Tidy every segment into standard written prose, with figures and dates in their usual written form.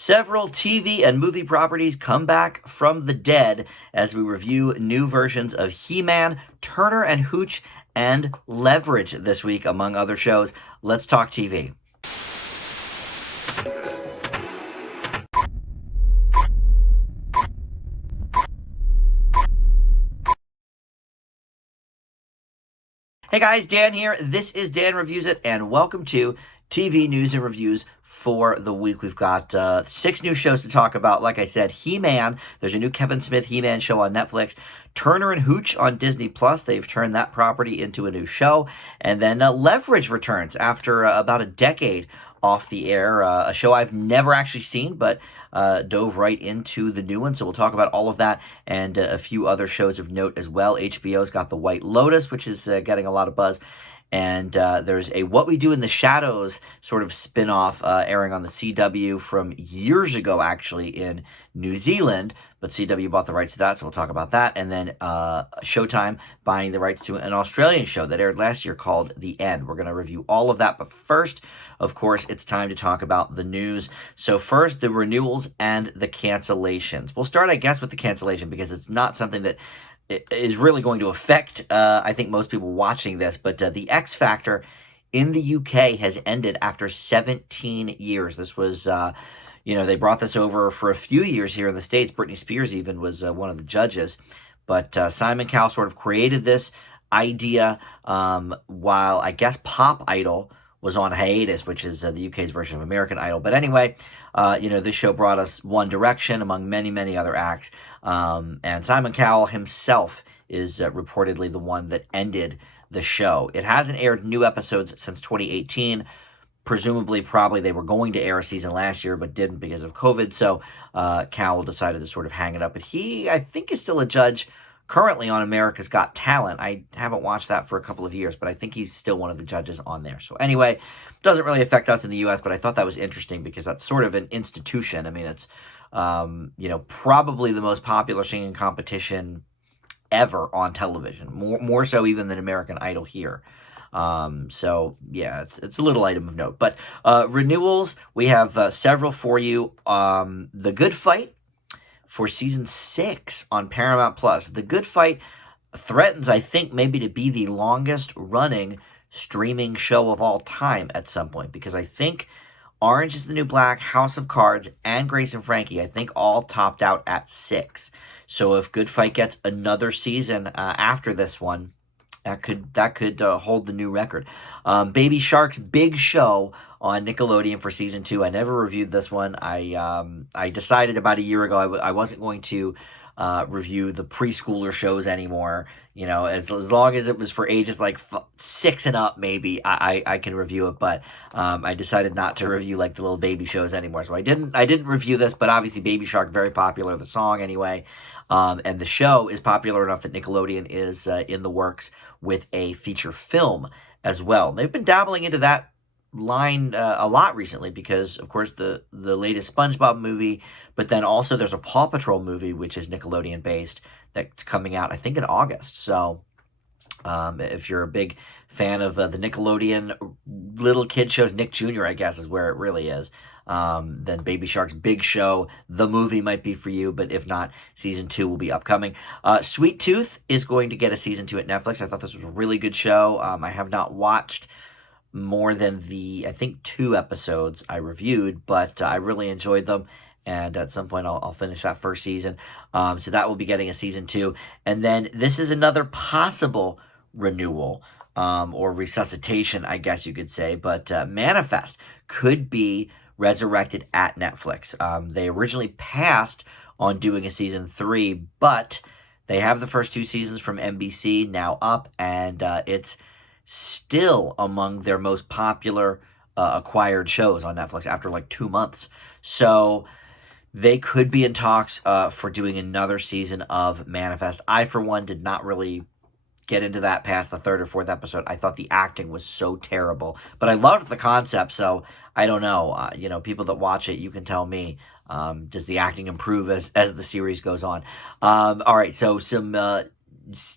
Several TV and movie properties come back from the dead as we review new versions of He-Man, Turner and Hooch, and Leverage this week, among other shows. Let's talk TV. Hey guys, Dan here. This is Dan Reviews It, and welcome to TV News and Reviews for the week. We've got 6 new shows to talk about. Like I said, He-Man. There's a new Kevin Smith He-Man show on Netflix. Turner and Hooch on Disney Plus. They've turned that property into a new show. And then Leverage returns after about a decade off the air. A show I've never actually seen, but dove right into the new one. So we'll talk about all of that and a few other shows of note as well. HBO's got the White Lotus, which is getting a lot of buzz. And there's a What We Do in the Shadows sort of spin-off airing on the CW from years ago, actually, in New Zealand. But CW bought the rights to that, so we'll talk about that. And then Showtime buying the rights to an Australian show that aired last year called The End. We're going to review all of that. But first, of course, it's time to talk about the news. So first, the renewals and the cancellations. We'll start, I guess, with the cancellation because it's not something that is really going to affect, I think, most people watching this. But the X Factor in the UK has ended after 17 years. This was, they brought this over for a few years here in the States. Britney Spears even was one of the judges. But Simon Cowell sort of created this idea while, I guess, Pop Idol was on hiatus, which is the UK's version of American Idol. But anyway, this show brought us One Direction, among many, many other acts. And Simon Cowell himself is reportedly the one that ended the show. It hasn't aired new episodes since 2018. Presumably, probably they were going to air a season last year, but didn't because of COVID. So Cowell decided to sort of hang it up. But he, I think, is still a judge currently on America's Got Talent. I haven't watched that for a couple of years, but I think he's still one of the judges on there. So anyway, doesn't really affect us in the U.S., but I thought that was interesting because that's sort of an institution. I mean, it's, probably the most popular singing competition ever on television, more so even than American Idol here. So yeah, it's a little item of note. But renewals, we have several for you. The Good Fight for season 6 on Paramount Plus. The Good Fight threatens, I think, maybe to be the longest running streaming show of all time at some point, because I think Orange is the New Black, House of Cards, and Grace and Frankie, I think, all topped out at 6. So if Good Fight gets another season after this one, that could hold the new record. Baby Shark's Big Show on Nickelodeon for season 2. I never reviewed this one. I decided about a year ago I wasn't going to review the preschooler shows anymore. As long as it was for ages like 6 and up, maybe I can review it. But I decided not to review like the little baby shows anymore. So I didn't review this. But obviously, Baby Shark, very popular. The song anyway. And the show is popular enough that Nickelodeon is in the works with a feature film as well. They've been dabbling into that line a lot recently because, of course, the latest SpongeBob movie, but then also there's a Paw Patrol movie, which is Nickelodeon based, that's coming out, I think, in August. So if you're a big fan of the Nickelodeon little kid shows, Nick Jr., I guess, is where it really is. Then Baby Shark's Big Show, the movie might be for you, but if not, season 2 will be upcoming. Sweet Tooth is going to get a season 2 at Netflix. I thought this was a really good show. I have not watched more than the, I think, 2 episodes I reviewed, but I really enjoyed them. And at some point, I'll finish that first season. So that will be getting a season 2. And then this is another possible renewal or resuscitation, I guess you could say. But Manifest could be resurrected at Netflix. They originally passed on doing a season 3, but they have the first 2 seasons from NBC now up, and it's still among their most popular acquired shows on Netflix after like 2 months. So they could be in talks for doing another season of Manifest. I, for one, did not really get into that past the 3rd or 4th episode. I thought the acting was so terrible, but I loved the concept. So I don't know. People that watch it, you can tell me. Does the acting improve as the series goes on? All right. So some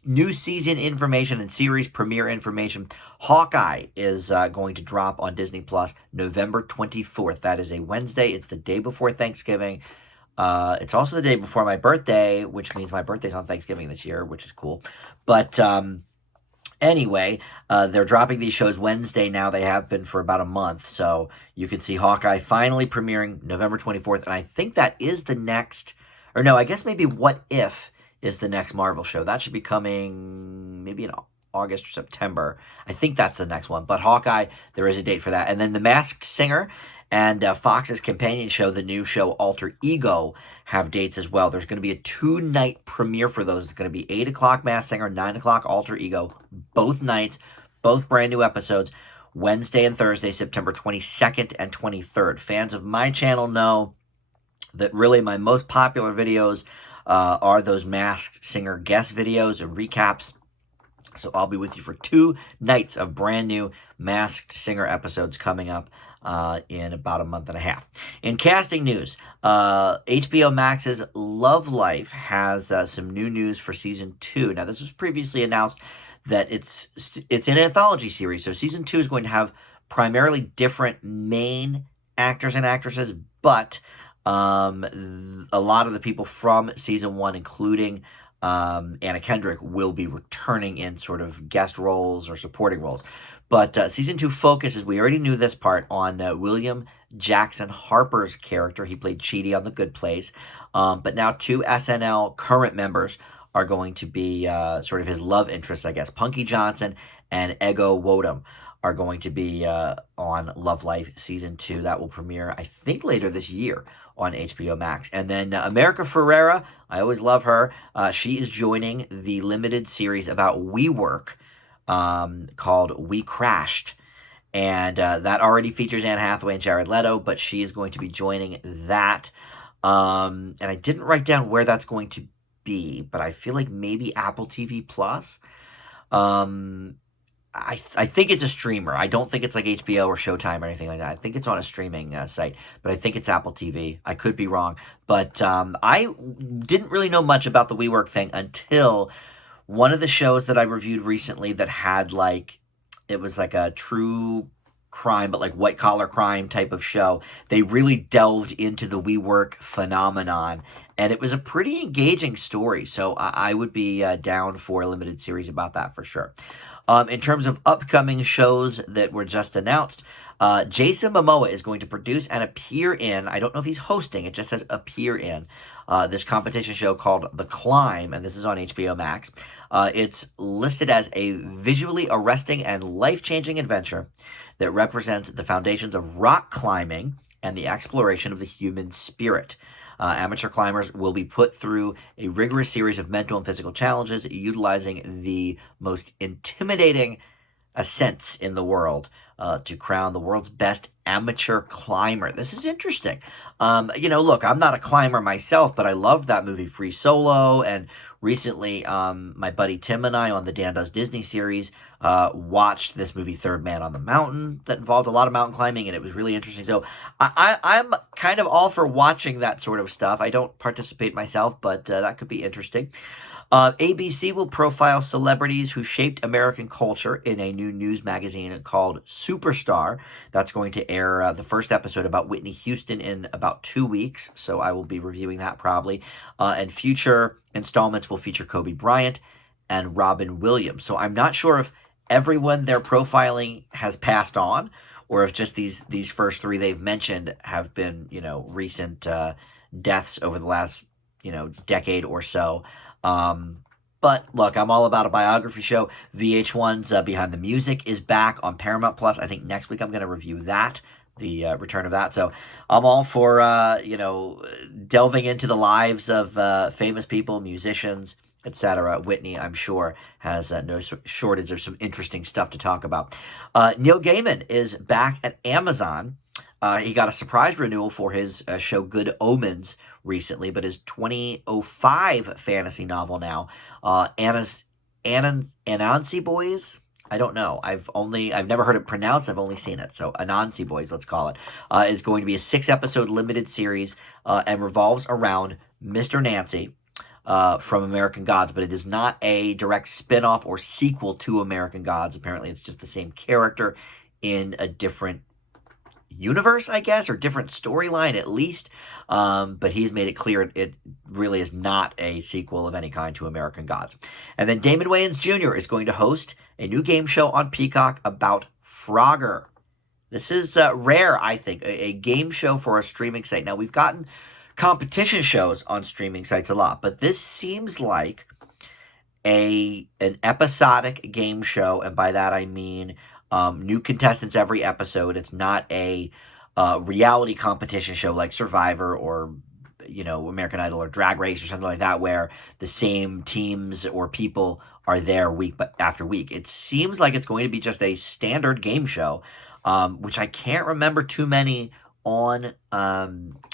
new season information and series premiere information. Hawkeye is going to drop on Disney Plus November 24th. That is a Wednesday. It's the day before Thanksgiving. It's also the day before my birthday, which means my birthday's on Thanksgiving this year, which is cool. But anyway, they're dropping these shows Wednesday now. They have been for about a month. So you can see Hawkeye finally premiering November 24th. And I think that is the next, or no, I guess maybe What If is the next Marvel show. That should be coming maybe in August or September. I think that's the next one. But Hawkeye, there is a date for that. And then The Masked Singer and Fox's companion show, the new show Alter Ego, have dates as well. There's going to be a 2-night premiere for those. It's going to be 8 o'clock Masked Singer, 9 o'clock Alter Ego, both nights, both brand new episodes, Wednesday and Thursday, September 22nd and 23rd. Fans of my channel know that really my most popular videos are those Masked Singer guest videos and recaps. So I'll be with you for 2 nights of brand new Masked Singer episodes coming up in about a month and a half. In casting news, HBO Max's Love Life has some new news for season 2. Now, this was previously announced that it's an anthology series, so season 2 is going to have primarily different main actors and actresses, but a lot of the people from season 1, including Anna Kendrick, will be returning in sort of guest roles or supporting roles. But season 2 focuses, we already knew this part, on William Jackson Harper's character. He played Chidi on The Good Place. But now 2 SNL current members are going to be sort of his love interests, I guess. Punky Johnson and Ego Wodum are going to be on Love Life season 2. That will premiere, I think, later this year on HBO Max. And then America Ferrera, I always love her. She is joining the limited series about WeWork called We Crashed. And that already features Anne Hathaway and Jared Leto, but she is going to be joining that. And I didn't write down where that's going to be, but I feel like maybe Apple TV Plus. I think it's a streamer. I don't think it's like HBO or Showtime or anything like that. I think it's on a streaming site, but I think it's Apple TV. I could be wrong. But I didn't really know much about the WeWork thing until one of the shows that I reviewed recently that had it was like a true crime, but like white collar crime type of show. They really delved into the WeWork phenomenon, and it was a pretty engaging story. So I would be down for a limited series about that for sure. In terms of upcoming shows that were just announced, Jason Momoa is going to produce and appear in, I don't know if he's hosting, it just says appear in, this competition show called The Climb, and this is on HBO Max. It's listed as a visually arresting and life-changing adventure that represents the foundations of rock climbing and the exploration of the human spirit. Amateur climbers will be put through a rigorous series of mental and physical challenges utilizing the most intimidating ascents in the world to crown the world's best amateur climber. This is interesting. Look, I'm not a climber myself, but I loved that movie Free Solo, and recently my buddy Tim and I on the Dan Does Disney series watched this movie Third Man on the Mountain that involved a lot of mountain climbing, and it was really interesting. So I'm kind of all for watching that sort of stuff. I don't participate myself, but that could be interesting. ABC will profile celebrities who shaped American culture in a new news magazine called Superstar. That's going to air the first episode about Whitney Houston in about 2 weeks, so I will be reviewing that probably. And future installments will feature Kobe Bryant and Robin Williams. So I'm not sure if everyone they're profiling has passed on, or if just these first 3 they've mentioned have been, recent deaths over the last, decade or so. But look, I'm all about a biography show. VH1's Behind the Music is back on Paramount Plus. I think next week I'm going to review that, the return of that. So I'm all for, delving into the lives of famous people, musicians, etc. Whitney, I'm sure, has no shortage of some interesting stuff to talk about. Neil Gaiman is back at Amazon. He got a surprise renewal for his show Good Omens recently, but his 2005 fantasy novel now, Anansi Boys. I don't know. I've never heard it pronounced. I've only seen it. So Anansi Boys, let's call it, is going to be a 6-episode limited series and revolves around Mr. Nancy, from American Gods, but it is not a direct spin-off or sequel to American Gods. Apparently, it's just the same character in a different universe, I guess, or different storyline at least. But he's made it clear it really is not a sequel of any kind to American Gods. And then Damon Wayans Jr. is going to host a new game show on Peacock about Frogger. This is rare, I think, a game show for a streaming site. Now, we've gotten competition shows on streaming sites a lot, but this seems like an episodic game show, and by that I mean new contestants every episode. It's not a reality competition show like Survivor or American Idol or Drag Race or something like that, where the same teams or people are there week after week. It seems like it's going to be just a standard game show, which I can't remember too many on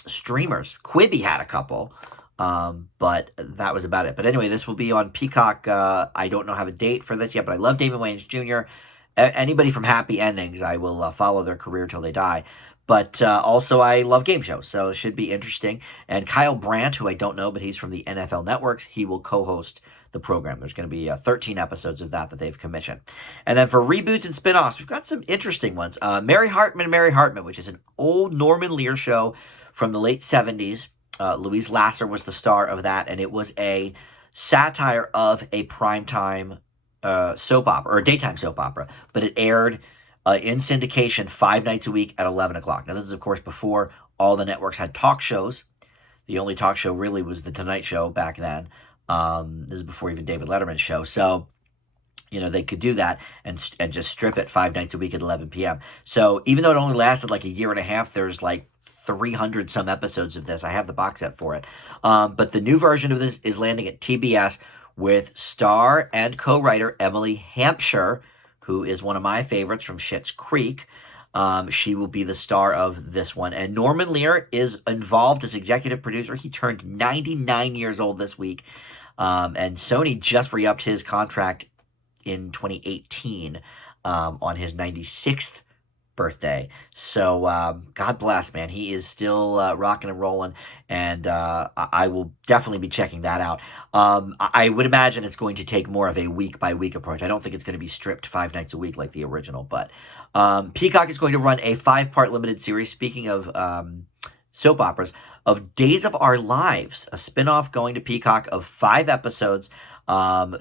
streamers. Quibi had a couple, but that was about it. But anyway, this will be on Peacock. I don't have a date for this yet, but I love Damon Wayans Jr. Anybody from Happy Endings, I will follow their career till they die. But also, I love game shows, so it should be interesting. And Kyle Brandt, who I don't know, but he's from the NFL Networks, he will co-host the program. There's going to be 13 episodes of that they've commissioned. And then for reboots and spin-offs, we've got some interesting ones. Mary Hartman, which is an old Norman Lear show from the late 70s. Louise Lasser was the star of that, and it was a satire of a primetime soap opera, or a daytime soap opera, but it aired in syndication 5 nights a week at 11 o'clock. Now, this is, of course, before all the networks had talk shows. The only talk show really was The Tonight Show back then. This is before even David Letterman's show. So, they could do that and just strip it 5 nights a week at 11 p.m. So even though it only lasted like a year and a half, there's like 300 some episodes of this. I have the box set for it. But the new version of this is landing at TBS with star and co-writer Emily Hampshire, who is one of my favorites from Schitt's Creek. She will be the star of this one. And Norman Lear is involved as executive producer. He turned 99 years old this week. And Sony just re-upped his contract in 2018 on his 96th birthday. So God bless, man. He is still rocking and rolling, and I will definitely be checking that out. I would imagine it's going to take more of a week-by-week approach. I don't think it's going to be stripped 5 nights a week like the original, but Peacock is going to run a 5-part limited series, speaking of soap operas, of Days of Our Lives, a spin-off going to Peacock of 5 episodes,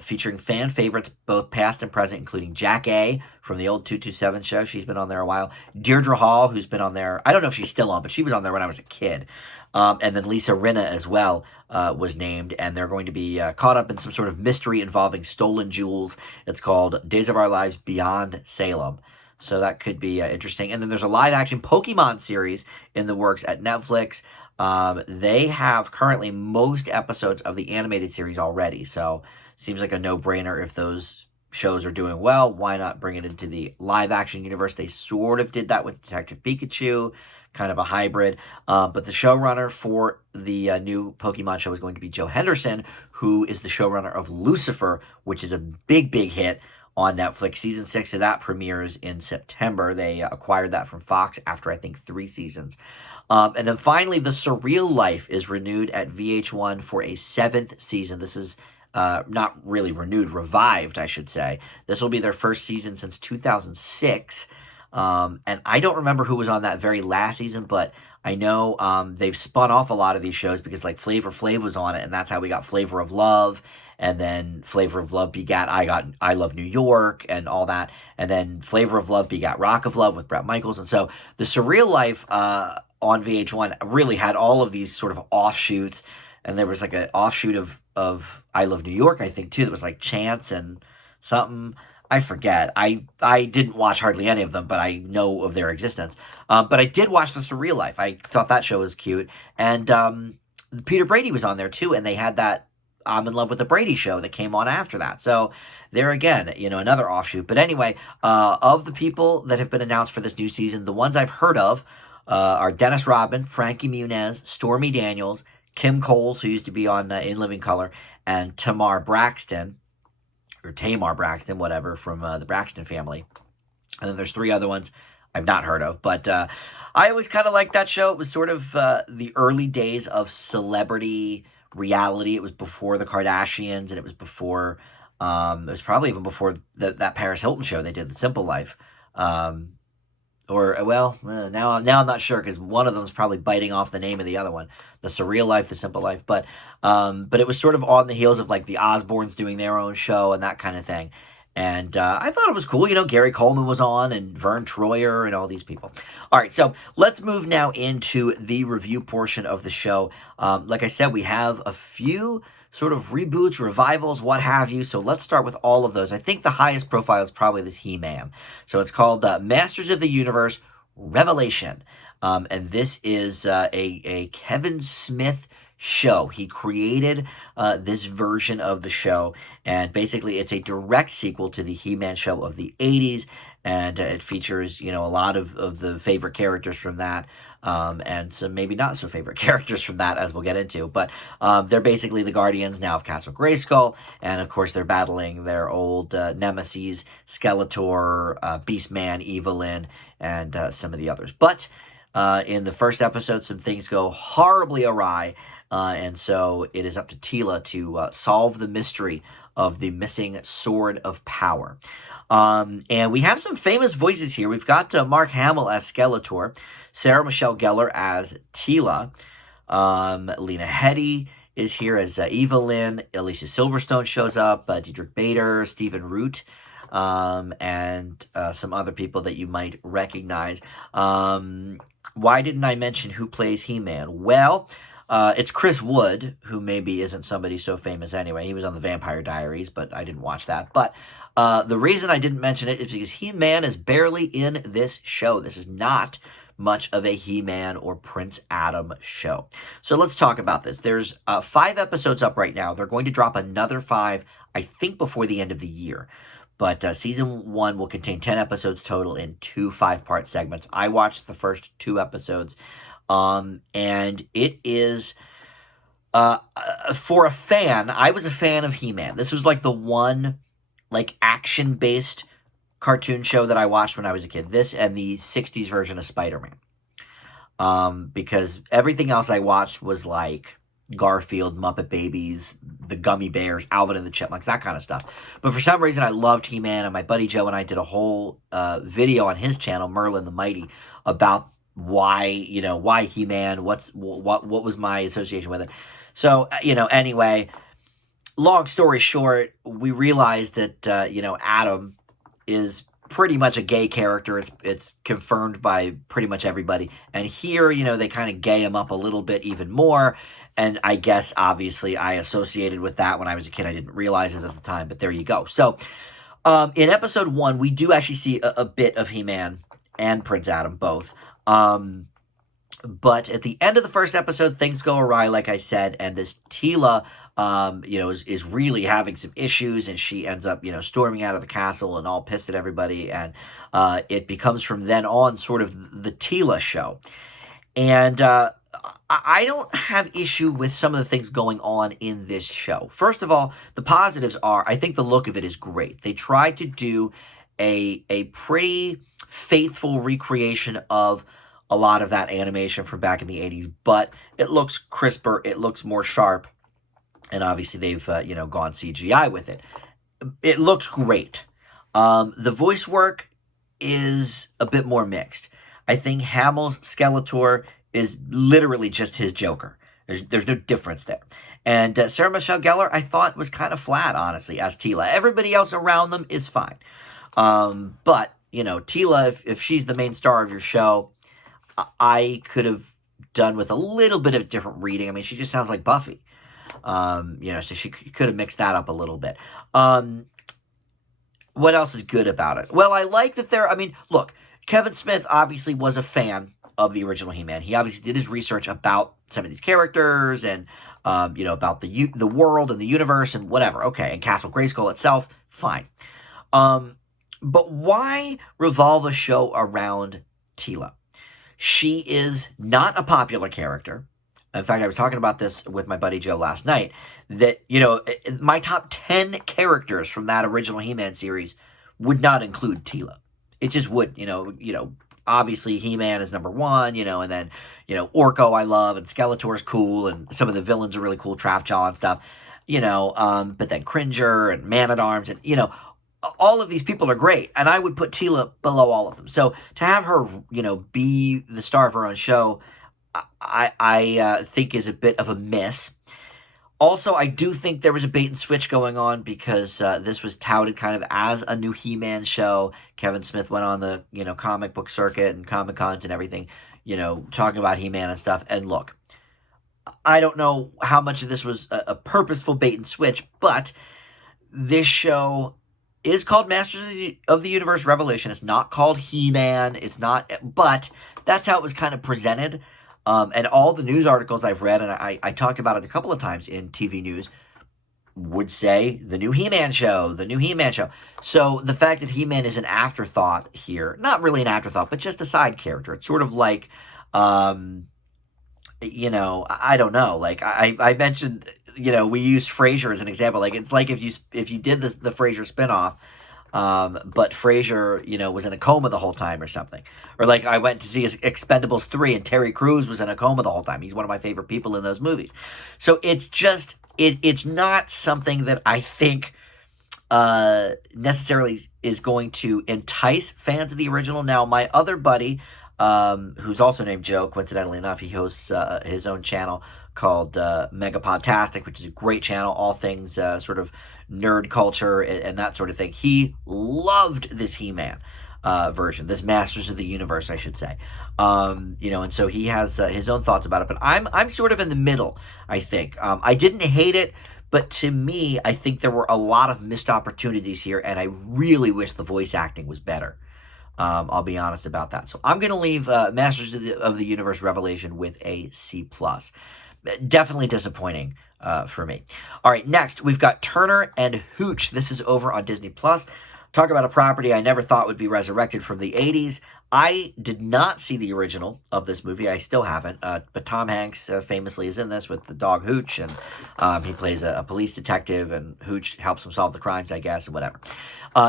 featuring fan favorites, both past and present, including Jack A. from the old 227 show. She's been on there a while. Deirdre Hall, who's been on there. I don't know if she's still on, but she was on there when I was a kid. And then Lisa Rinna as well was named, and they're going to be caught up in some sort of mystery involving stolen jewels. It's called Days of Our Lives Beyond Salem. So that could be interesting. And then there's a live-action Pokémon series in the works at Netflix. They have currently most episodes of the animated series already, so seems like a no-brainer. If those shows are doing well, why not bring it into the live-action universe? They sort of did that with Detective Pikachu, kind of a hybrid, but the showrunner for the new Pokemon show is going to be Joe Henderson, who is the showrunner of Lucifer, which is a big hit on Netflix. Season 6 of that premieres in September. They acquired that from Fox after, I think, 3 seasons. And then finally, The Surreal Life is renewed at VH1 for a 7th season. This is not really renewed, revived, I should say. This will be their first season since 2006. And I don't remember who was on that very last season, but I know they've spun off a lot of these shows because like Flavor Flav was on it, and that's how we got Flavor of Love. And then Flavor of Love begat I Love New York and all that. And then Flavor of Love begat Rock of Love with Bret Michaels. And so The Surreal Life on VH1 really had all of these sort of offshoots. And there was like an offshoot of I Love New York, I think, too. That was like Chance and something. I forget. I didn't watch hardly any of them, but I know of their existence. But I did watch The Surreal Life. I thought that show was cute. And Peter Brady was on there, too. And they had that I'm in Love with the Brady show that came on after that. So there again, another offshoot. But anyway, of the people that have been announced for this new season, the ones I've heard of are Dennis Rodman, Frankie Muniz, Stormy Daniels, Kim Coles, who used to be on In Living Color, and Tamar Braxton, whatever, from the Braxton family. And then there's 3 other ones I've not heard of. But I always kind of liked that show. It was sort of the early days of celebrity reality. It was before the Kardashians, and it was before, it was probably even before that Paris Hilton show they did, The Simple Life. Um, now I'm not sure, because one of them is probably biting off the name of the other one, The Surreal Life, The Simple Life. But it was sort of on the heels of like the Osbournes doing their own show and that kind of thing. And I thought it was cool. Gary Coleman was on, and Vern Troyer, and all these people. All right, so let's move now into the review portion of the show. Like I said, we have a few sort of reboots, revivals, what have you. So let's start with all of those. I think the highest profile is probably this He-Man. So it's called Masters of the Universe Revelation. And this is a Kevin Smith show. He created this version of the show, and basically it's a direct sequel to the He-Man show of the 80s, and it features, a lot of the favorite characters from that. And some maybe not so favorite characters from that, as we'll get into. But they're basically the Guardians now of Castle Grayskull, and of course they're battling their old nemesis, Skeletor, Beastman, Evelyn, and some of the others. But in the first episode, some things go horribly awry, and so it is up to Teela to solve the mystery of the missing Sword of Power. And we have some famous voices here. We've got Mark Hamill as Skeletor, Sarah Michelle Gellar as Teela, Lena Headey is here as Evelyn, Alicia Silverstone shows up, Diedrich Bader, Stephen Root, and some other people that you might recognize. Why didn't I mention who plays He-Man? Well, it's Chris Wood, who maybe isn't somebody so famous anyway. He was on the Vampire Diaries, but I didn't watch that. But the reason I didn't mention it is because He-Man is barely in this show. This is not much of a He-Man or Prince Adam show. So let's talk about this. There's 5 episodes up right now. They're going to drop another 5, I think, before the end of the year. But season 1 will contain 10 episodes total in 2 5-part segments. I watched the first 2 episodes, and it is, for a fan, I was a fan of He-Man. This was like the one action-based cartoon show that I watched when I was a kid. This and the 60s version of Spider-Man. Because everything else I watched was like Garfield, Muppet Babies, the Gummy Bears, Alvin and the Chipmunks, that kind of stuff. But for some reason, I loved He-Man, and my buddy Joe and I did a whole video on his channel, Merlin the Mighty, about why He-Man, what was my association with it. So, anyway, long story short, we realized that, Adam is pretty much a gay character. It's confirmed by pretty much everybody. And here, they kind of gay him up a little bit even more. And I guess, obviously, I associated with that when I was a kid. I didn't realize it at the time, but there you go. So, in episode 1, we do actually see a bit of He-Man and Prince Adam, both. But at the end of the first episode, things go awry, like I said, and this Teela, is really having some issues, and she ends up, storming out of the castle and all pissed at everybody, and it becomes from then on sort of the Teela show. And I don't have issue with some of the things going on in this show. First of all, the positives are, I think the look of it is great. They tried to do a pretty faithful recreation of a lot of that animation from back in the 80s, but it looks crisper, it looks more sharp, and obviously they've, gone CGI with it. It looks great. The voice work is a bit more mixed. I think Hamill's Skeletor is literally just his Joker. There's no difference there. And Sarah Michelle Gellar, I thought, was kind of flat, honestly, as Teela. Everybody else around them is fine. But, Teela, if she's the main star of your show, I could have done with a little bit of different reading. I mean, she just sounds like Buffy. So she could have mixed that up a little bit. What else is good about it? Well, I like that look, Kevin Smith obviously was a fan of the original He-Man. He obviously did his research about some of these characters and, about the world and the universe and whatever. Okay, and Castle Grayskull itself, fine. But why revolve a show around Teela? She is not a popular character. In fact, I was talking about this with my buddy Joe last night, that, my top 10 characters from that original He-Man series would not include Teela. It just would, obviously He-Man is number one, and then, Orko I love, and Skeletor's cool, and some of the villains are really cool, Trapjaw and stuff, but then Cringer and Man-at-Arms, and, all of these people are great, and I would put Tila below all of them. So to have her, be the star of her own show, I think is a bit of a miss. Also, I do think there was a bait and switch going on because this was touted kind of as a new He-Man show. Kevin Smith went on the, comic book circuit and Comic-Cons and everything, talking about He-Man and stuff. And look, I don't know how much of this was a purposeful bait and switch, but this show is called Masters of the Universe Revelation. It's not called He-Man. It's not, but that's how it was kind of presented. And all the news articles I've read, and I talked about it a couple of times in TV news, would say the new He-Man show, the new He-Man show. So the fact that He-Man is an afterthought here, not really an afterthought, but just a side character. It's sort of like, I don't know. Like I mentioned, we used Frasier as an example. Like it's like if you did the Frasier spinoff, but Frasier, was in a coma the whole time or something. Or like I went to see Expendables 3 and Terry Crews was in a coma the whole time. He's one of my favorite people in those movies. So it's just, it's not something that I think necessarily is going to entice fans of the original. Now, my other buddy, who's also named Joe, coincidentally enough, he hosts his own channel called Megapodtastic, which is a great channel, all things sort of nerd culture and that sort of thing. He loved this He-Man version, this Masters of the Universe, I should say. And so he has his own thoughts about it, but I'm sort of in the middle, I think. I didn't hate it, but to me, I think there were a lot of missed opportunities here, and I really wish the voice acting was better. I'll be honest about that. So I'm going to leave Masters of the Universe Revelation with a C+. Definitely disappointing for me. All right, next we've got Turner and Hooch. This is over on Disney+. Talk about a property I never thought would be resurrected from the 80s. I did not see the original of this movie. I still haven't. But Tom Hanks famously is in this with the dog Hooch, and he plays a police detective, and Hooch helps him solve the crimes, I guess, and whatever.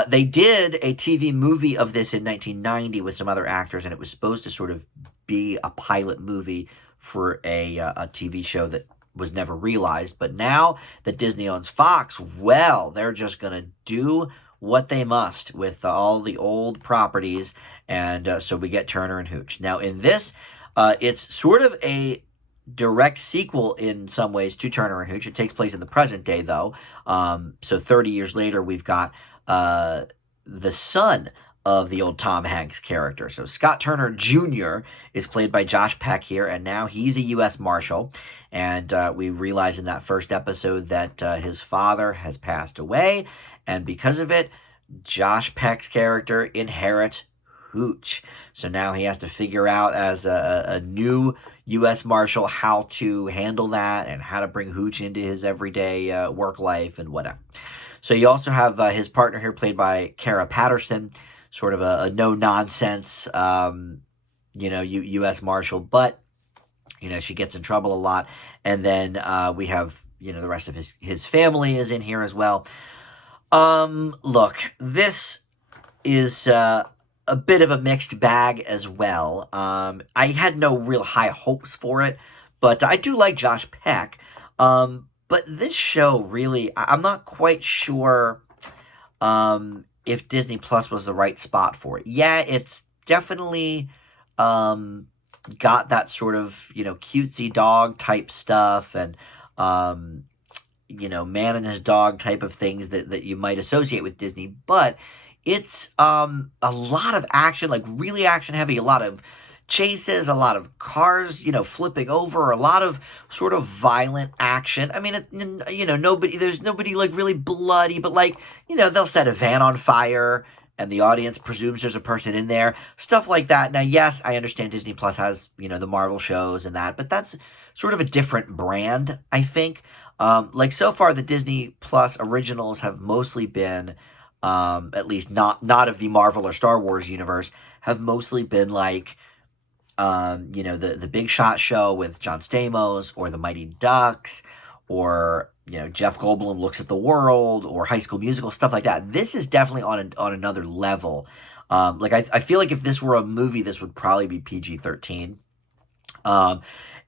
They did a TV movie of this in 1990 with some other actors, and it was supposed to sort of be a pilot movie for a TV show that was never realized. But now that Disney owns Fox, well, they're just going to do what they must with all the old properties, and so we get Turner and Hooch. Now, in this, it's sort of a direct sequel in some ways to Turner and Hooch. It takes place in the present day, though. So 30 years later, we've got the son of the old Tom Hanks character. So Scott Turner Jr. is played by Josh Peck here, and now he's a U.S. Marshal. And we realize in that first episode that his father has passed away, and because of it, Josh Peck's character inherits Hooch. So now he has to figure out as a new U.S. Marshal how to handle that and how to bring Hooch into his everyday work life and whatever. So you also have his partner here played by Kara Patterson, sort of a no-nonsense, U.S. Marshal, but, she gets in trouble a lot. And then we have, the rest of his family is in here as well. Look, this is a bit of a mixed bag as well. I had no real high hopes for it, but I do like Josh Peck. But this show really, I'm not quite sure if Disney Plus was the right spot for it. Yeah, it's definitely got that sort of, cutesy dog type stuff and, man and his dog type of things that you might associate with Disney. But it's a lot of action, like really action heavy, a lot of chases, a lot of cars, flipping over, a lot of sort of violent action. I mean, there's nobody like really bloody, but like, they'll set a van on fire and the audience presumes there's a person in there, stuff like that. Now, yes, I understand Disney Plus has, the Marvel shows and that, but that's sort of a different brand, I think. Like so far, the Disney Plus originals have mostly been, at least not of the Marvel or Star Wars universe, have mostly been like, the Big Shot show with John Stamos, or the Mighty Ducks, or, Jeff Goldblum Looks at the World, or High School Musical, stuff like that. This is definitely on another level. I feel like if this were a movie, this would probably be PG-13. Um,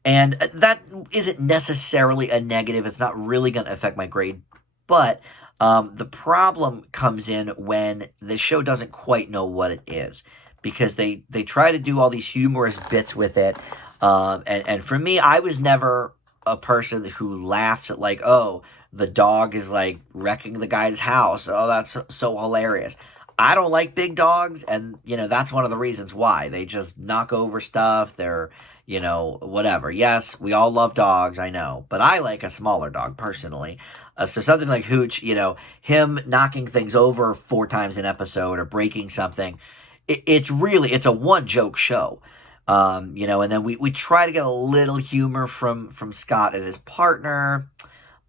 and that isn't necessarily a negative. It's not really going to affect my grade. But the problem comes in when the show doesn't quite know what it is. Because they try to do all these humorous bits with it. And for me, I was never a person who laughs at like, oh, the dog is like wrecking the guy's house. Oh, that's so hilarious. I don't like big dogs, and that's one of the reasons why. They just knock over stuff. They're, whatever. Yes, we all love dogs, I know, but I like a smaller dog personally. So something like Hooch, him knocking things over 4 times an episode or breaking something, it's a one joke show. And then we try to get a little humor from Scott and his partner.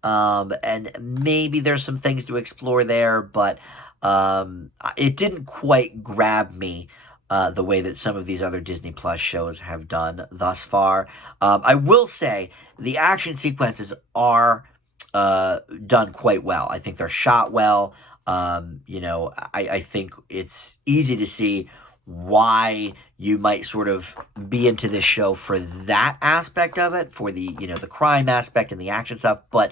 And maybe there's some things to explore there, but it didn't quite grab me the way that some of these other Disney Plus shows have done thus far. I will say the action sequences are done quite well. I think they're shot well. I think it's easy to see why you might sort of be into this show for that aspect of it, for the crime aspect and the action stuff, but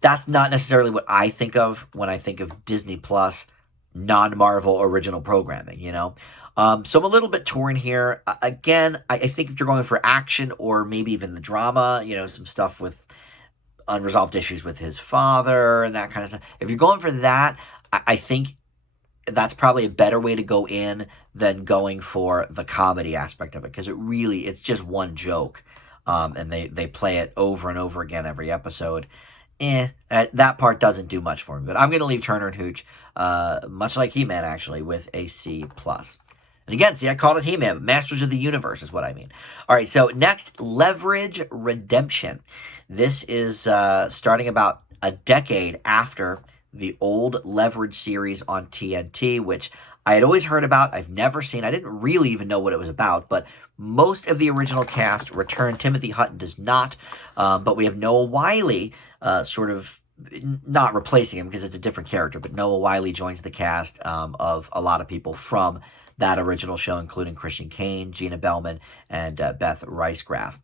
that's not necessarily what I think of when I think of Disney Plus non-Marvel original programming, So I'm a little bit torn here. Again, I think if you're going for action or maybe even the drama, some stuff with unresolved issues with his father and that kind of stuff. If you're going for that, I think that's probably a better way to go in than going for the comedy aspect of it, because it's just one joke, and they play it over and over again every episode. That part doesn't do much for me, but I'm going to leave Turner and Hooch, much like He-Man actually, with a C+. And again, see, I called it He-Man. Masters of the Universe is what I mean. All right, so next, Leverage Redemption. This is starting about a decade after the old Leverage series on TNT, which I had always heard about. I've never seen. I didn't really even know what it was about, but most of the original cast return. Timothy Hutton does not, but we have Noah Wyle sort of not replacing him because it's a different character, but Noah Wyle joins the cast of a lot of people from that original show, including Christian Kane, Gina Bellman, and Beth Ricegraf.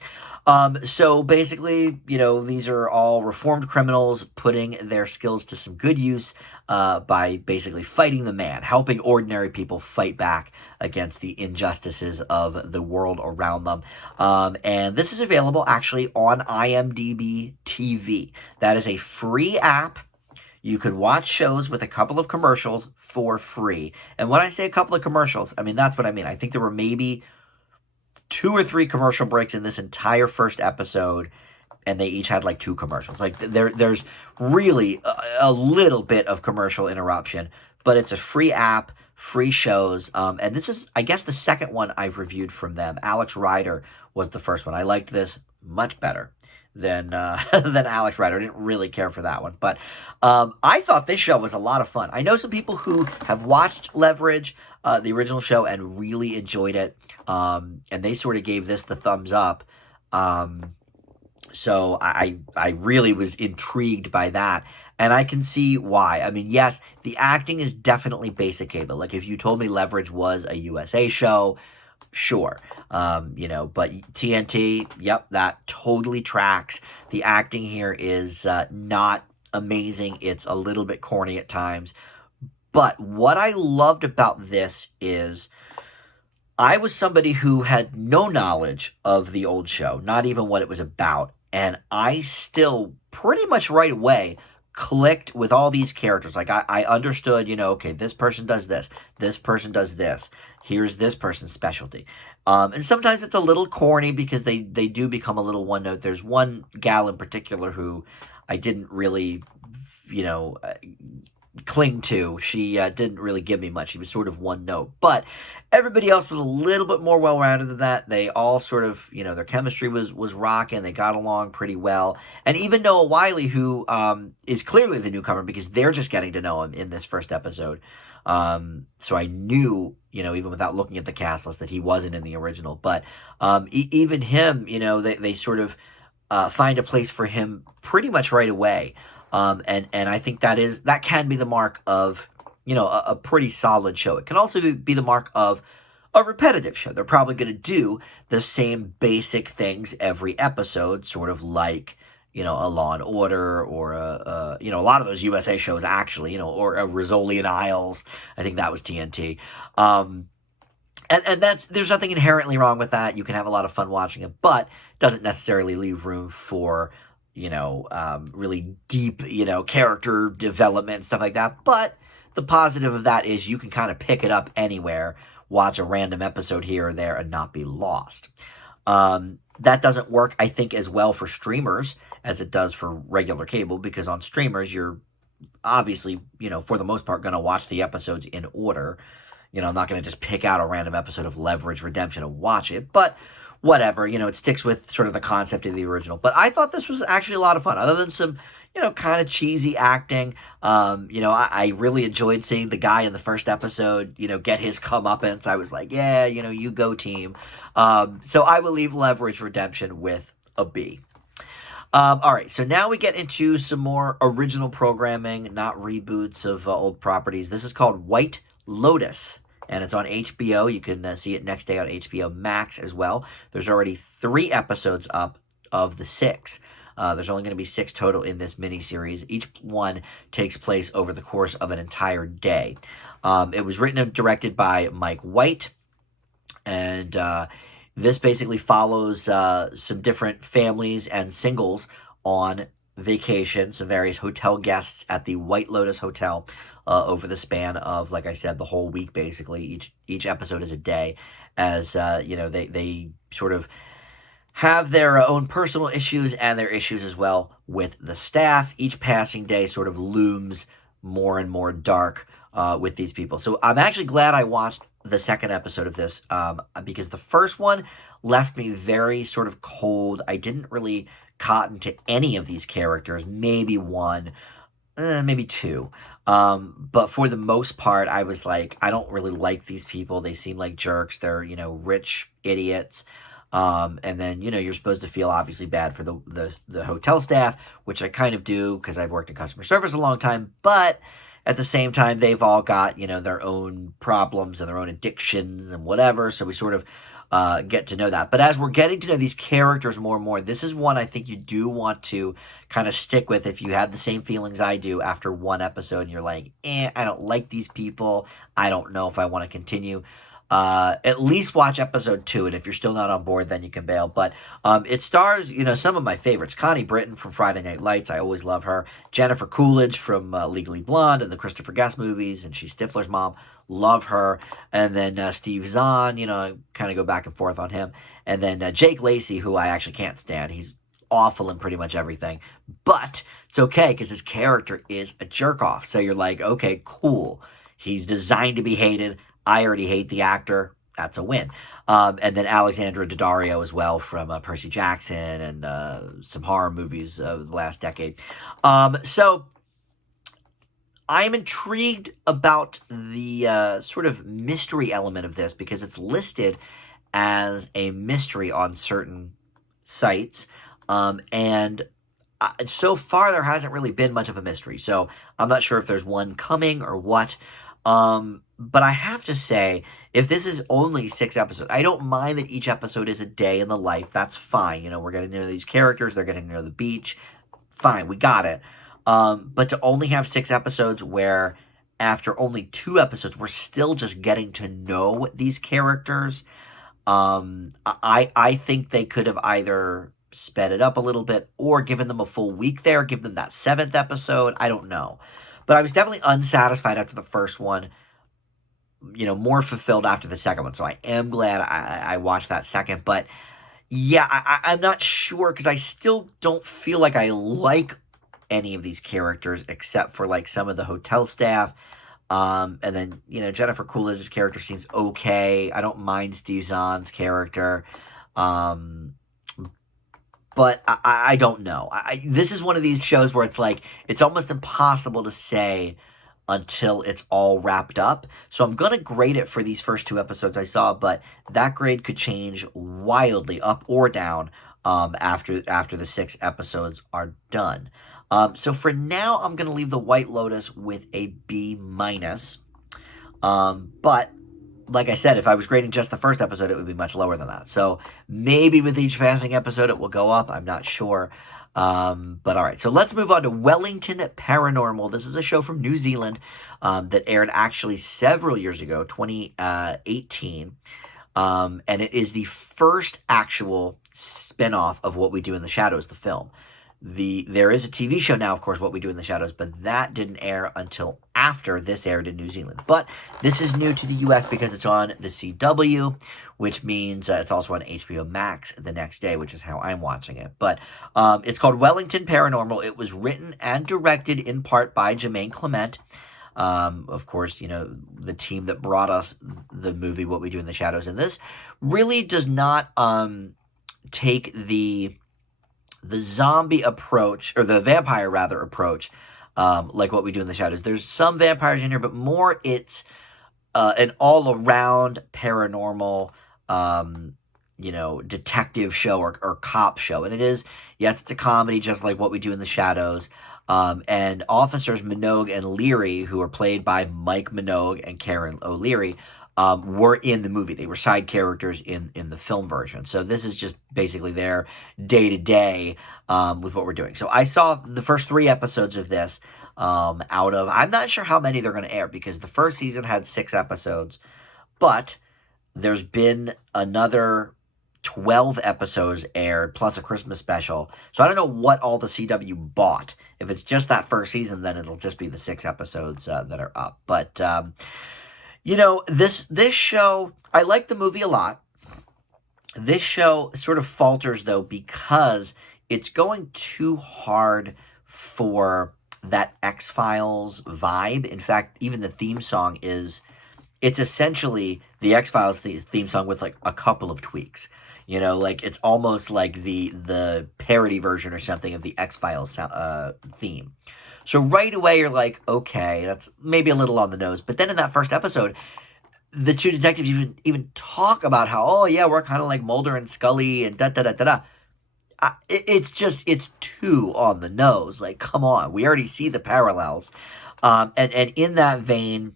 So basically, these are all reformed criminals putting their skills to some good use by basically fighting the man, helping ordinary people fight back against the injustices of the world around them. And this is available actually on IMDb TV. That is a free app. You could watch shows with a couple of commercials for free. And when I say a couple of commercials, I mean, that's what I mean. I think there were maybe 2 or 3 commercial breaks in this entire first episode, and they each had like 2 commercials. Like there's really a little bit of commercial interruption, but it's a free app, free shows. And this is, I guess, the second one I've reviewed from them. Alex Rider was the first one. I liked this much better than Alex Rider. I didn't really care for that one, but I thought this show was a lot of fun. I know some people who have watched Leverage, the original show, and really enjoyed it, and they sort of gave this the thumbs up. So I really was intrigued by that, and I can see why. I mean, yes, the acting is definitely basic cable. Like if you told me Leverage was a USA show, sure. But TNT, yep, that totally tracks. The acting here is not amazing. It's a little bit corny at times. But what I loved about this is I was somebody who had no knowledge of the old show, not even what it was about. And I still pretty much right away clicked with all these characters. Like I understood, okay, this person does this person does this. Here's this person's specialty. And sometimes it's a little corny because they do become a little one note. There's one gal in particular who I didn't really, cling to. She didn't really give me much. She was sort of one note. But everybody else was a little bit more well-rounded than that. They all sort of, their chemistry was rocking. They got along pretty well. And even Noah Wyle, who is clearly the newcomer because they're just getting to know him in this first episode. So I knew, even without looking at the cast list, that he wasn't in the original. But even him, they sort of find a place for him pretty much right away. And I think that can be the mark of a pretty solid show. It can also be the mark of a repetitive show. They're probably going to do the same basic things every episode, sort of like, a Law and Order, or a lot of those USA shows actually, or a Rizzoli and Isles. I think that was TNT. And there's nothing inherently wrong with that. You can have a lot of fun watching it, but doesn't necessarily leave room for, really deep, character development and stuff like that. But the positive of that is you can kind of pick it up anywhere, watch a random episode here or there, and not be lost. That doesn't work, I think, as well for streamers as it does for regular cable, because on streamers, you're obviously, for the most part, going to watch the episodes in order. I'm not going to just pick out a random episode of Leverage Redemption and watch it, but whatever, it sticks with sort of the concept of the original. But I thought this was actually a lot of fun, other than some, kind of cheesy acting. I really enjoyed seeing the guy in the first episode, get his comeuppance. I was like, yeah, you go team. So I will leave Leverage Redemption with a B. All right, so now we get into some more original programming, not reboots of old properties. This is called White Lotus, and it's on HBO. You can see it next day on HBO Max as well. There's already 3 episodes up of the 6. There's only going to be 6 total in this miniseries. Each one takes place over the course of an entire day. It was written and directed by Mike White, and this basically follows some different families and singles on vacation, some various hotel guests at the White Lotus Hotel over the span of, like I said, the whole week, basically. Each episode is a day, as, they sort of have their own personal issues and their issues as well with the staff. Each passing day sort of looms more and more dark with these people. So I'm actually glad I watched the second episode of this, because the first one left me very sort of cold. I didn't really cotton to any of these characters, maybe one, maybe two. But for the most part, I was like, I don't really like these people. They seem like jerks. They're, rich idiots. And then, you're supposed to feel obviously bad for the hotel staff, which I kind of do because I've worked in customer service a long time. But at the same time, they've all got, their own problems and their own addictions and whatever. So we sort of get to know that. But as we're getting to know these characters more and more, this is one I think you do want to kind of stick with if you had the same feelings I do after one episode and you're like, I don't like these people. I don't know if I want to continue. At least watch episode 2, and if you're still not on board, then you can bail. But it stars, some of my favorites. Connie Britton from Friday Night Lights. I always love her. Jennifer Coolidge from Legally Blonde and the Christopher Guest movies, and she's Stifler's mom. Love her. And then Steve Zahn, kind of go back and forth on him. And then Jake Lacey, who I actually can't stand. He's awful in pretty much everything. But it's okay, because his character is a jerk-off. So you're like, okay, cool. He's designed to be hated. I already hate the actor. That's a win. And then Alexandra Daddario as well from Percy Jackson and some horror movies of the last decade. So I'm intrigued about the sort of mystery element of this, because it's listed as a mystery on certain sites. And so far there hasn't really been much of a mystery. So I'm not sure if there's one coming or what. But I have to say, if this is only 6 episodes, I don't mind that each episode is a day in the life. That's fine. We're getting to know these characters. They're getting to know the beach. Fine, we got it. But to only have 6 episodes where after only 2 episodes, we're still just getting to know these characters, I think they could have either sped it up a little bit or given them a full week there, give them that 7th episode. I don't know. But I was definitely unsatisfied after the first one, more fulfilled after the second one. So I am glad I watched that second. But yeah, I'm not sure, because I still don't feel like I like any of these characters except for like some of the hotel staff. And then, Jennifer Coolidge's character seems okay. I don't mind Steve Zahn's character. But I don't know. This is one of these shows where it's like, it's almost impossible to say until it's all wrapped up. So I'm going to grade it for these first 2 episodes I saw, but that grade could change wildly up or down after the 6 episodes are done. So for now, I'm going to leave the White Lotus with a B minus. But like I said, if I was grading just the first episode, it would be much lower than that. So maybe with each passing episode, it will go up. I'm not sure. But all right, so let's move on to Wellington Paranormal. This is a show from New Zealand that aired actually several years ago, 2018. And it is the first actual spin-off of What We Do in the Shadows, the film. There is a TV show now, of course, What We Do in the Shadows, but that didn't air until after this aired in New Zealand. But this is new to the U.S. because it's on the CW, which means it's also on HBO Max the next day, which is how I'm watching it. But it's called Wellington Paranormal. It was written and directed in part by Jermaine Clement. Of course, you know, the team that brought us the movie What We Do in the Shadows. And this really does not take the zombie approach, or the vampire rather approach, like What We Do in the Shadows. There's some vampires in here, but more it's an all-around paranormal, detective show or cop show. And it is, yes, it's a comedy just like What We Do in the Shadows. And officers Minogue and Leary, who are played by Mike Minogue and Karen O'Leary, were in the movie. They were side characters in the film version. So this is just basically their day-to-day with what we're doing. So I saw the first 3 episodes of this out of, I'm not sure how many they're going to air, because the first season had 6 episodes, but there's been another 12 episodes aired, plus a Christmas special. So I don't know what all the CW bought. If it's just that first season, then it'll just be the 6 episodes that are up. But this show, I like the movie a lot. This show sort of falters, though, because it's going too hard for that X-Files vibe. In fact, even the theme song it's essentially the X-Files theme song with like a couple of tweaks. Like it's almost like the parody version or something of the X-Files theme. So right away you're like, okay, that's maybe a little on the nose. But then in that first episode, the 2 detectives even talk about how, oh yeah, we're kind of like Mulder and Scully and da-da-da-da-da. It's too on the nose. Like, come on, we already see the parallels. And in that vein,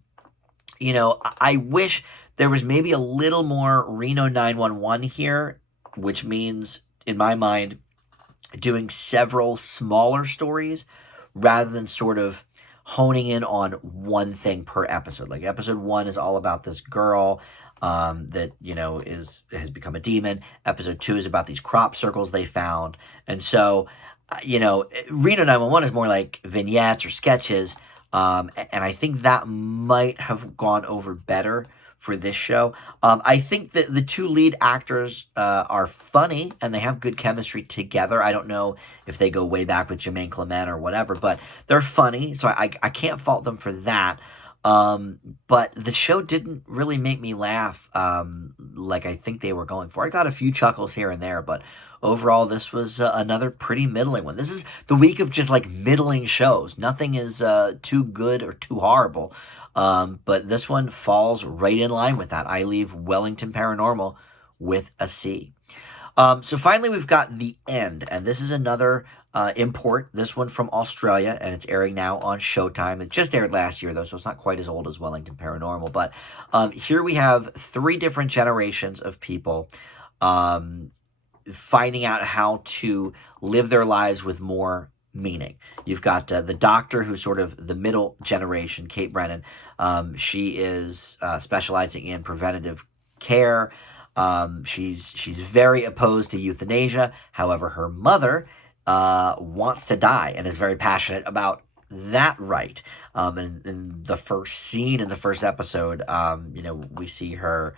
I wish there was maybe a little more Reno 911 here, which means, in my mind, doing several smaller stories rather than sort of honing in on one thing per episode. Like episode 1 is all about this girl that has become a demon. Episode 2 is about these crop circles they found, and so Reno 911 is more like vignettes or sketches, and I think that might have gone over better for this show. I think that the 2 lead actors are funny and they have good chemistry together. I don't know if they go way back with Jermaine Clement or whatever, but they're funny, so I can't fault them for that. But the show didn't really make me laugh like I think they were going for. I got a few chuckles here and there, but overall this was another pretty middling one. This is the week of just like middling shows. Nothing is too good or too horrible. But this one falls right in line with that. I leave Wellington Paranormal with a C. So finally, we've got The End, and this is another import, this one from Australia, and it's airing now on Showtime. It just aired last year, though, so it's not quite as old as Wellington Paranormal. But here we have 3 different generations of people finding out how to live their lives with more meaning. You've got the doctor, who's sort of the middle generation, Kate Brennan. She is specializing in preventative care. She's very opposed to euthanasia. However, her mother wants to die and is very passionate about that right. And in the first scene in the first episode, we see her,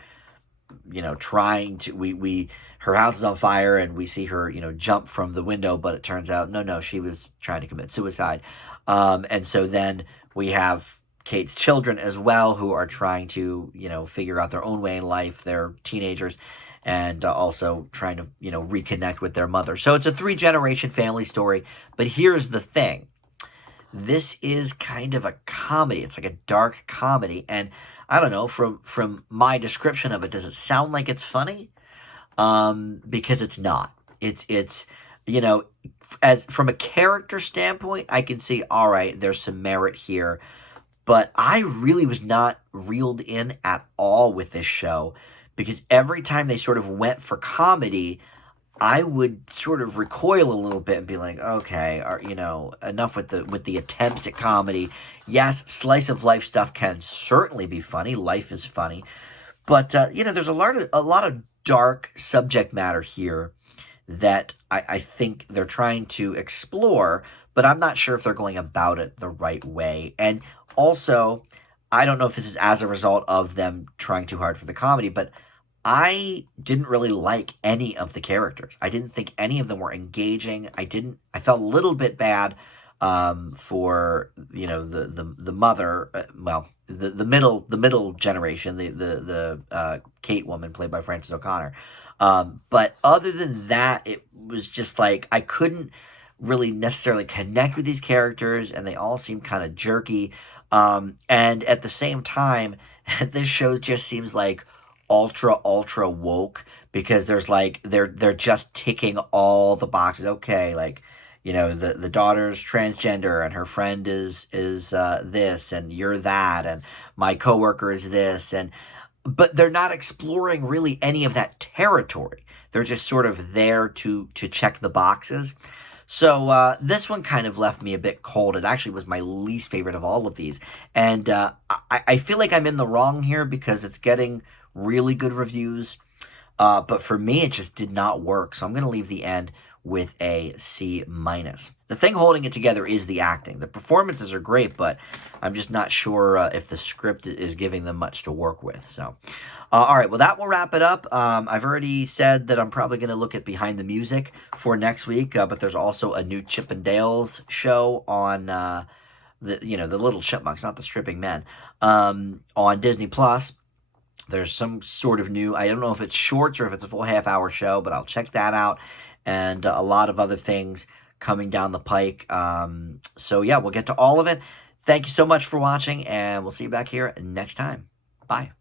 trying to, her house is on fire and we see her, jump from the window, but it turns out, no, she was trying to commit suicide. And so then we have Kate's children as well, who are trying to, figure out their own way in life. They're teenagers and also trying to, reconnect with their mother. So it's a 3-generation family story. But here's the thing. This is kind of a comedy. It's like a dark comedy. And I don't know, from my description of it, does it sound like it's funny? Because it's not. It's as from a character standpoint, I can see, all right, there's some merit here. But I really was not reeled in at all with this show because every time they sort of went for comedy, I would sort of recoil a little bit and be like, okay, enough with the attempts at comedy. Yes, slice of life stuff can certainly be funny. Life is funny, but there's a lot of dark subject matter here that I think they're trying to explore, but I'm not sure if they're going about it the right way. And also, I don't know if this is as a result of them trying too hard for the comedy, but I didn't really like any of the characters. I didn't think any of them were engaging. I felt a little bit bad for the mother, the middle generation, the Kate woman played by Frances O'Connor. But other than that, it was just like I couldn't really necessarily connect with these characters, and they all seemed kind of jerky. And at the same time, this show just seems like ultra woke because there's like they're just ticking all the boxes. Okay, like the daughter's transgender and her friend is this and you're that and my coworker is this, and but they're not exploring really any of that territory. They're just sort of there to check the boxes. So this one kind of left me a bit cold. It actually was my least favorite of all of these. And I feel like I'm in the wrong here because it's getting really good reviews. But for me, it just did not work. So I'm going to leave the end with a C minus. The thing holding it together is the acting. The performances are great, but I'm just not sure if the script is giving them much to work with. So, all right, well, that will wrap it up. I've already said that I'm probably going to look at Behind the Music for next week, but there's also a new Chip and Dale's show on the Little Chipmunks, not the Stripping Men, on Disney Plus. There's some sort of new, I don't know if it's shorts or if it's a full half-hour show, but I'll check that out. And a lot of other things coming down the pike. So yeah, we'll get to all of it. Thank you so much for watching, and we'll see you back here next time. Bye.